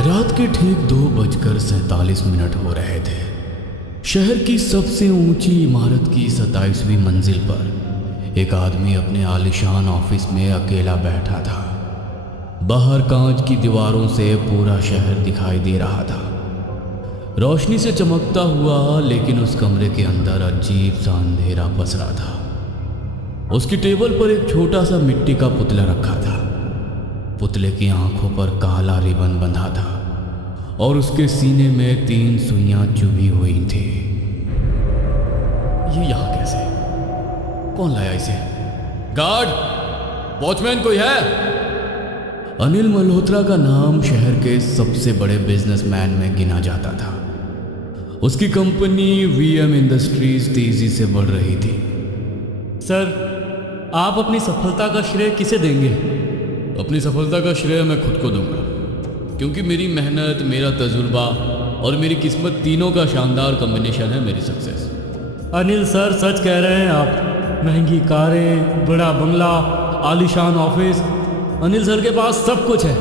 रात के ठीक 2:47 हो रहे थे। शहर की सबसे ऊंची इमारत की 27वीं मंजिल पर एक आदमी अपने आलीशान ऑफिस में अकेला बैठा था। बाहर कांच की दीवारों से पूरा शहर दिखाई दे रहा था, रोशनी से चमकता हुआ, लेकिन उस कमरे के अंदर अजीब सा अंधेरा पसरा था। उसकी टेबल पर एक छोटा सा मिट्टी का पुतला रखा था। पुतले की आंखों पर काला रिबन बंधा था और उसके सीने में 3 सुइयां चुभी हुई थी। ये यहां कैसे? कौन लाया इसे? गार्ड, वॉचमैन कोई है? अनिल मल्होत्रा का नाम शहर के सबसे बड़े बिजनेसमैन में गिना जाता था। उसकी कंपनी वीएम इंडस्ट्रीज तेजी से बढ़ रही थी। सर, आप अपनी सफलता का श्रेय किसे देंगे? अपनी सफलता का श्रेय मैं खुद को दूंगा, क्योंकि मेरी मेहनत, मेरा तजुर्बा और मेरी किस्मत तीनों का शानदार कॉम्बिनेशन है मेरी सक्सेस। अनिल सर, सच कह रहे हैं आप। महंगी कारें, बड़ा बंगला, आलीशान ऑफिस, अनिल सर के पास सब कुछ है।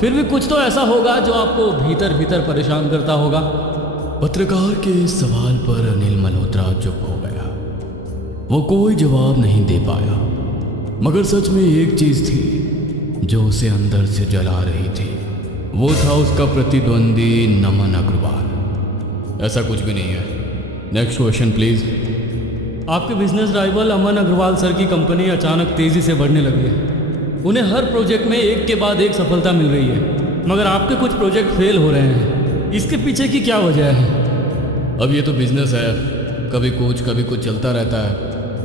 फिर भी कुछ तो ऐसा होगा जो आपको भीतर भीतर परेशान करता होगा। पत्रकार के इस सवाल पर अनिल मल्होत्रा चुप हो गया। वो कोई जवाब नहीं दे पाया, मगर सच में एक चीज थी जो उसे अंदर से जला रही थी। वो था उसका प्रतिद्वंदी नमन अग्रवाल। ऐसा कुछ भी नहीं है। Next question please. आपके बिजनेस राइवल अमन अग्रवाल सर की कंपनी अचानक तेजी से बढ़ने लगी है। उन्हें हर प्रोजेक्ट में एक के बाद एक सफलता मिल रही है, मगर आपके कुछ प्रोजेक्ट फेल हो रहे हैं। इसके पीछे की क्या वजह है? अब ये तो बिजनेस है, कभी कुछ चलता रहता है।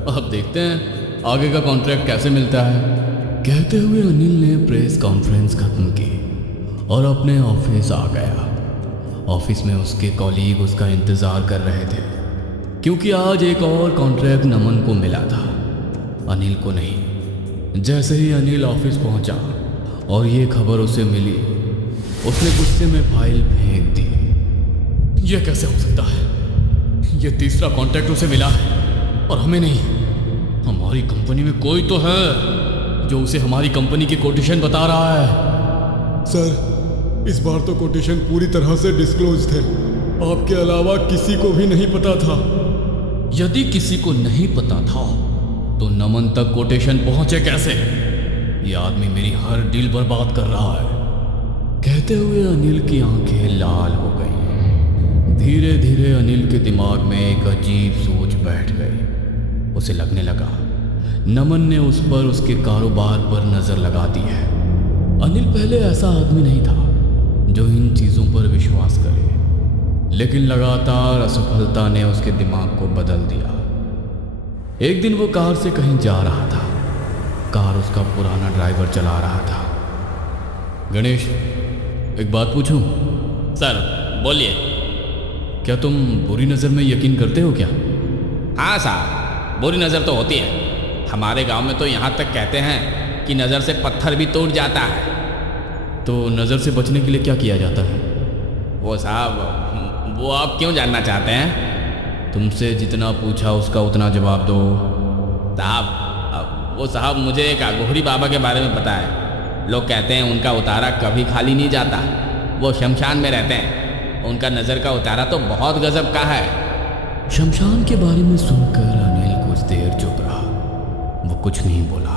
अब देखते हैं आगे का कॉन्ट्रैक्ट कैसे मिलता है। कहते हुए अनिल ने प्रेस कॉन्फ्रेंस खत्म की और अपने ऑफिस आ गया। ऑफिस में उसके कॉलीग उसका इंतज़ार कर रहे थे, क्योंकि आज एक और कॉन्ट्रैक्ट नमन को मिला था, अनिल को नहीं। जैसे ही अनिल ऑफिस पहुंचा और ये खबर उसे मिली, उसने गुस्से में फाइल फेंक दी। यह कैसे हो सकता है? यह तीसरा कॉन्ट्रैक्ट उसे मिला है और हमें नहीं। हमारी कंपनी में कोई तो है जो उसे हमारी कंपनी की कोटेशन बता रहा है। सर, इस बार तो कोटेशन पूरी तरह से डिस्क्लोज थे। आपके अलावा किसी को भी नहीं पता था। यदि किसी को नहीं पता था तो नमन तक कोटेशन पहुंचे कैसे? यह आदमी मेरी हर डील बर्बाद कर रहा है। कहते हुए अनिल की आंखें लाल हो गई। धीरे धीरे अनिल के दिमाग में एक अजीब सोच बैठ गई। उसे लगने लगा नमन ने उस पर, उसके कारोबार पर नजर लगा दी है। अनिल पहले ऐसा आदमी नहीं था जो इन चीजों पर विश्वास करे, लेकिन लगातार असफलता ने उसके दिमाग को बदल दिया। एक दिन वो कार से कहीं जा रहा था। कार उसका पुराना ड्राइवर चला रहा था। गणेश, एक बात पूछूं? सर, बोलिए। क्या तुम बुरी नज़र में यकीन करते हो क्या? हाँ साहब, बुरी नज़र तो होती है। हमारे गांव में तो यहाँ तक कहते हैं कि नज़र से पत्थर भी टूट जाता है। तो नज़र से बचने के लिए क्या किया जाता है? वो साहब, वो आप क्यों जानना चाहते हैं? तुमसे जितना पूछा उसका उतना जवाब दो। साहब, मुझे एक अघोरी बाबा के बारे में पता है। लोग कहते हैं उनका उतारा कभी खाली नहीं जाता। वो शमशान में रहते हैं। उनका नज़र का उतारा तो बहुत गजब का है। शमशान के बारे में सुनकर अनिल कुछ देर चुप रहा। वो कुछ नहीं बोला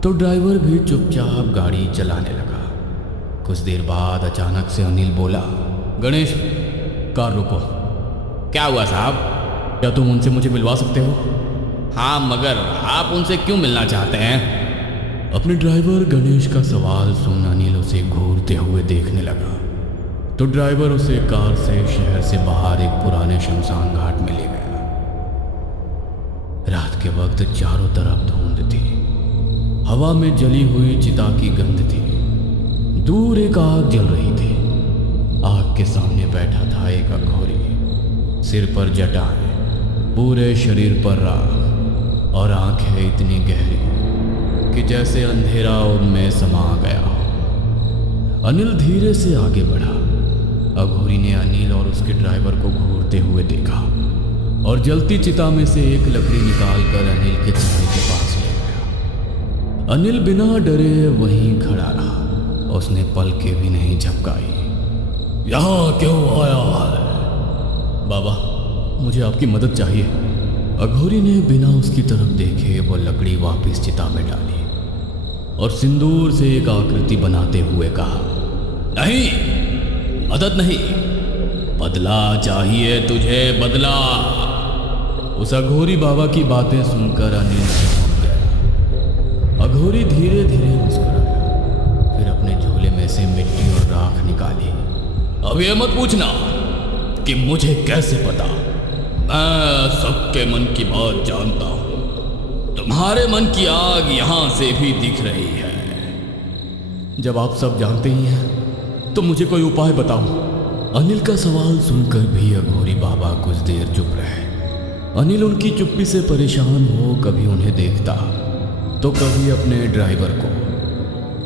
तो ड्राइवर भी चुपचाप गाड़ी चलाने लगा। कुछ देर बाद अचानक से अनिल बोला, गणेश, कार रोको। क्या हुआ साहब? क्या तुम उनसे मुझे मिलवा सकते हो? हाँ, मगर आप उनसे क्यों मिलना चाहते हैं? अपने ड्राइवर गणेश का सवाल सुन अनिल उसे घूरते हुए देखने लगा तो ड्राइवर उसे कार से शहर से बाहर एक पुराने शमशान घाट में ले गया। रात के वक्त चारों तरफ धुंध थी। हवा में जली हुई चिता की गंध थी। दूर एक आग जल रही थी। आग के सामने बैठा था एक अघोरी, सिर पर जटाएं, पूरे शरीर पर राख और आंखें इतनी गहरी कि जैसे अंधेरा उनमें समा गया। अनिल धीरे से आगे बढ़ा। अघोरी ने अनिल और उसके ड्राइवर को घूरते हुए देखा और जलती चिता में से एक लकड़ी निकालकर अनिल के चेहरे के पास ले गया। अनिल बिना डरे वहीं खड़ा रहा। उसने पलकें भी नहीं झपकाई। यहाँ क्यों आया है? बाबा, मुझे आपकी मदद चाहिए। अघोरी ने बिना उसकी तरफ देखे वो लकड़ी वापस चिता में डाली और सिंदूर से एक आकृति बनाते हुए कहा, नहीं, मदद नहीं, बदला चाहिए तुझे, बदला। उस अघोरी बाबा की बातें सुनकर अनिल चौंक गया। अघोरी धीरे धीरे मुस्कुराया, फिर अपने झोले में से मिट्टी और राख निकाली। अब यह मत पूछना कि मुझे कैसे पता, मैं सबके मन की बात जानता हूं। तुम्हारे मन की आग यहां से भी दिख रही है। जब आप सब जानते ही हैं तो मुझे कोई उपाय बताओ। अनिल का सवाल सुनकर भी अघोरी बाबा कुछ देर चुप रहे। अनिल उनकी चुप्पी से परेशान हो कभी उन्हें देखता तो कभी अपने ड्राइवर को।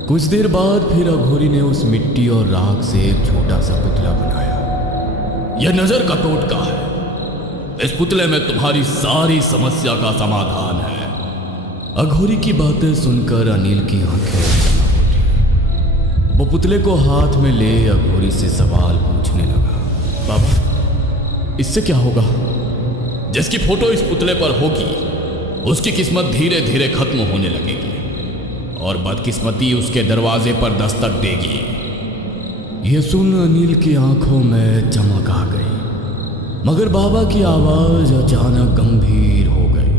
कुछ देर बाद फिर अघोरी ने उस मिट्टी और राख से एक छोटा सा पुतला बनाया। यह नजर का टोटका है। इस पुतले में तुम्हारी सारी समस्या का समाधान है। अघोरी की बातें सुनकर अनिल की आंखें चमक उठी। वो पुतले को हाथ में ले अघोरी से सवाल पूछने लगा। बाबा, इससे क्या होगा? जिसकी फोटो इस पुतले पर होगी उसकी किस्मत धीरे धीरे खत्म होने लगेगी और बदकिस्मती उसके दरवाजे पर दस्तक देगी। यह सुन अनिल की आंखों में चमक आ गई, मगर बाबा की आवाज अचानक गंभीर हो गई।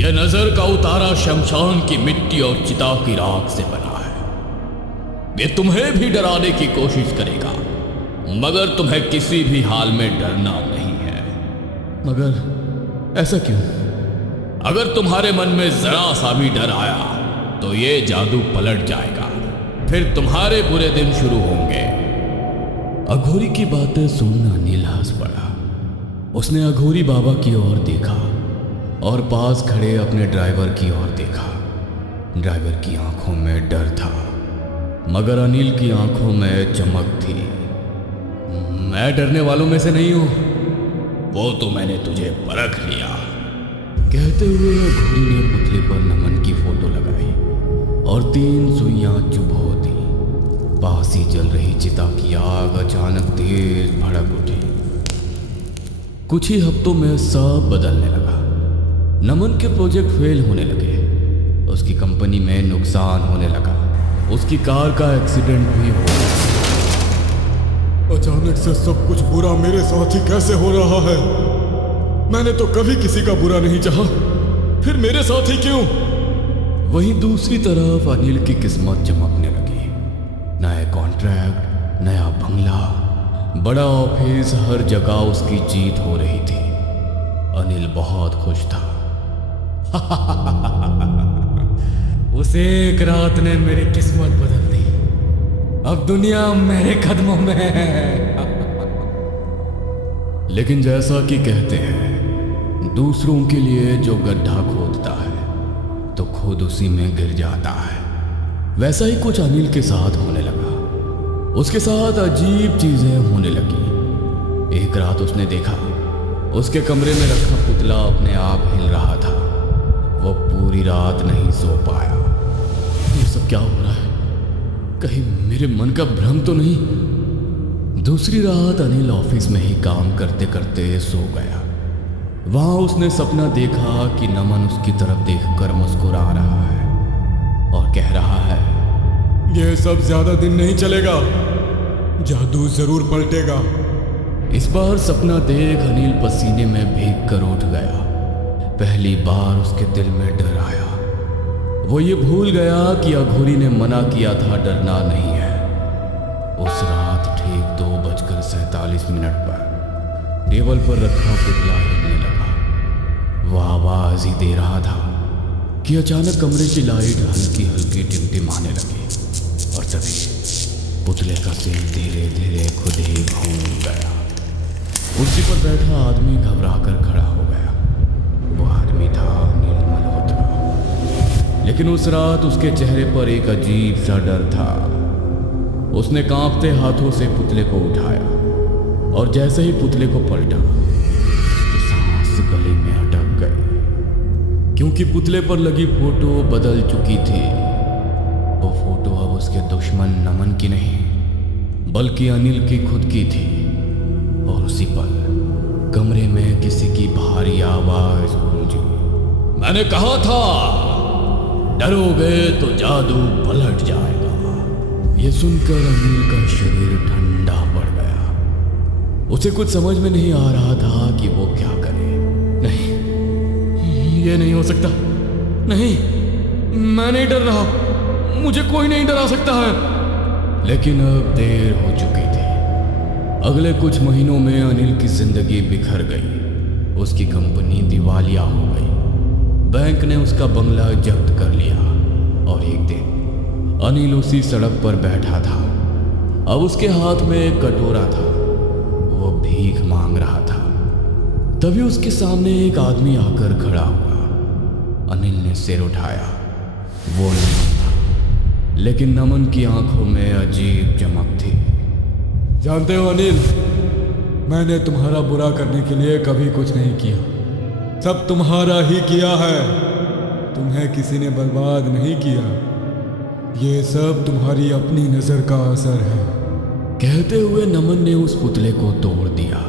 यह नजर का उतारा शमशान की मिट्टी और चिता की राख से बना है। यह तुम्हें भी डराने की कोशिश करेगा, मगर तुम्हें किसी भी हाल में डरना नहीं है। मगर ऐसा क्यों? अगर तुम्हारे मन में जरा सा भी डर आया तो ये जादू पलट जाएगा, फिर तुम्हारे बुरे दिन शुरू होंगे। अघोरी की बातें सुन अनिल हंस पड़ा। उसने अघोरी बाबा की ओर देखा और पास खड़े अपने ड्राइवर की ओर देखा। ड्राइवर की आंखों में डर था, मगर अनिल की आंखों में चमक थी। मैं डरने वालों में से नहीं हूं। वो तो मैंने तुझे परख लिया। कहते हुए अघोरी ने पुतले पर नमन की फोटो लगाई और 3 सुइयां चुभो दी। पास ही जल रही चिता की आग अचानक तेज भड़क उठी। कुछ ही हफ्तों में सब बदलने लगा। नमन के प्रोजेक्ट फेल होने लगे, उसकी कंपनी में नुकसान होने लगा, उसकी कार का एक्सीडेंट भी हो गया। अचानक से सब कुछ बुरा मेरे साथ ही कैसे हो रहा है? मैंने तो कभी किसी का बुरा नहीं चाहा, फिर मेरे साथ ही क्यों? वहीं दूसरी तरफ अनिल की किस्मत चमकने लगी। नए कॉन्ट्रैक्ट, नया बंगला, बड़ा ऑफिस, हर जगह उसकी जीत हो रही थी। अनिल बहुत खुश था। उस एक रात ने मेरी किस्मत बदल दी। अब दुनिया मेरे कदमों में है। लेकिन जैसा कि कहते हैं, दूसरों के लिए जो गड्ढा खोदता है तो खुद उसी में गिर जाता है। वैसा ही कुछ अनिल के साथ होने लगा। उसके साथ अजीब चीजें होने लगी। एक रात उसने देखा उसके कमरे में रखा पुतला अपने आप हिल रहा था। वो पूरी रात नहीं सो पाया। ये सब क्या हो रहा है? कहीं मेरे मन का भ्रम तो नहीं? दूसरी रात अनिल ऑफिस में ही काम करते करते सो गया। वहां उसने सपना देखा कि नमन उसकी तरफ देखकर मुस्कुरा रहा है और कह रहा है, यह सब ज्यादा दिन नहीं चलेगा, जादू जरूर पलटेगा। इस बार सपना देख अनिल पसीने में भीग कर उठ गया। पहली बार उसके दिल में डर आया। वो ये भूल गया कि अघोरी ने मना किया था डरना नहीं है। उस रात ठीक 2:47 पर टेबल पर रखा पुतला हिलने लगा। वो आवाज ही दे रहा था कि अचानक कमरे की लाइट हल्की हल्की टिमटिमाने लगी और तभी पुतले का सिर धीरे धीरे खुद ही घूम गया। कुर्सी पर बैठा आदमी घबराकर खड़ा हो गया। वो आदमी था अनिल मल्होत्रा। लेकिन उस रात उसके चेहरे पर एक अजीब सा डर था। उसने कांपते हाथों से पुतले को उठाया और जैसे ही पुतले को पलटा, उसकी सांस गले में अटक गई, क्योंकि पुतले पर लगी फोटो बदल चुकी थी। वो फोटो अब उसके दुश्मन नमन की नहीं, बल्कि अनिल की खुद की थी। और उसी पल कमरे में किसी की भारी आवाज गूंजी। मैंने कहा था डरोगे तो जादू पलट जाएगा। यह सुनकर अनिल का शरीर ठंडा पड़ गया। उसे कुछ समझ में नहीं आ रहा था कि वो क्या करे। नहीं, ये नहीं हो सकता। नहीं, मैं नहीं डर रहा। मुझे कोई नहीं डरा सकता है। लेकिन अब देर हो चुकी थी। अगले कुछ महीनों में अनिल की जिंदगी बिखर गई। उसकी कंपनी दिवालिया हो गई। बैंक ने उसका बंगला जब्त कर लिया। और एक दिन अनिल उसी सड़क पर बैठा था। अब उसके हाथ में एक कटोरा था। वो भीख मांग रहा था। तभी उसके सामने एक आदमी आकर खड़ा हुआ। अनिल ने सिर उठाया। वो नमन था, लेकिन नमन की आंखों में अजीब चमक थी। जानते हो अनिल, मैंने तुम्हारा बुरा करने के लिए कभी कुछ नहीं किया। सब तुम्हारा ही किया है। तुम्हें किसी ने बर्बाद नहीं किया। ये सब तुम्हारी अपनी नजर का असर है। कहते हुए नमन ने उस पुतले को तोड़ दिया।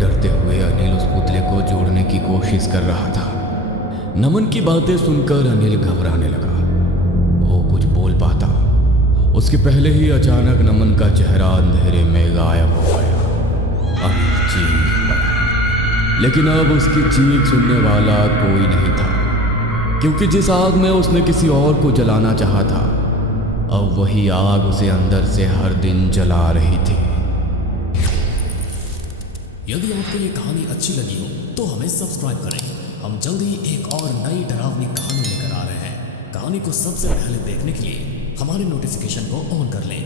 डरते हुए अनिल उस पुतले को जोड़ने की कोशिश कर रहा था। नमन की बातें सुनकर अनिल घबराने लगा। वो कुछ बोल पाता उसके पहले ही अचानक नमन का चेहरा अंधेरे में गायब हो गया। अनिल चीख पड़ा, लेकिन अब उसकी चीख सुनने वाला कोई नहीं था, क्योंकि जिस आग में उसने किसी और को जलाना चाहा था, अब वही आग उसे अंदर से हर दिन जला रही थी। यदि आपको ये कहानी अच्छी लगी हो तो हमें सब्सक्राइब करें। हम जल्द ही एक और नई डरावनी कहानी लेकर आ रहे हैं। कहानी को सबसे पहले देखने के लिए हमारे नोटिफिकेशन को ऑन कर लें।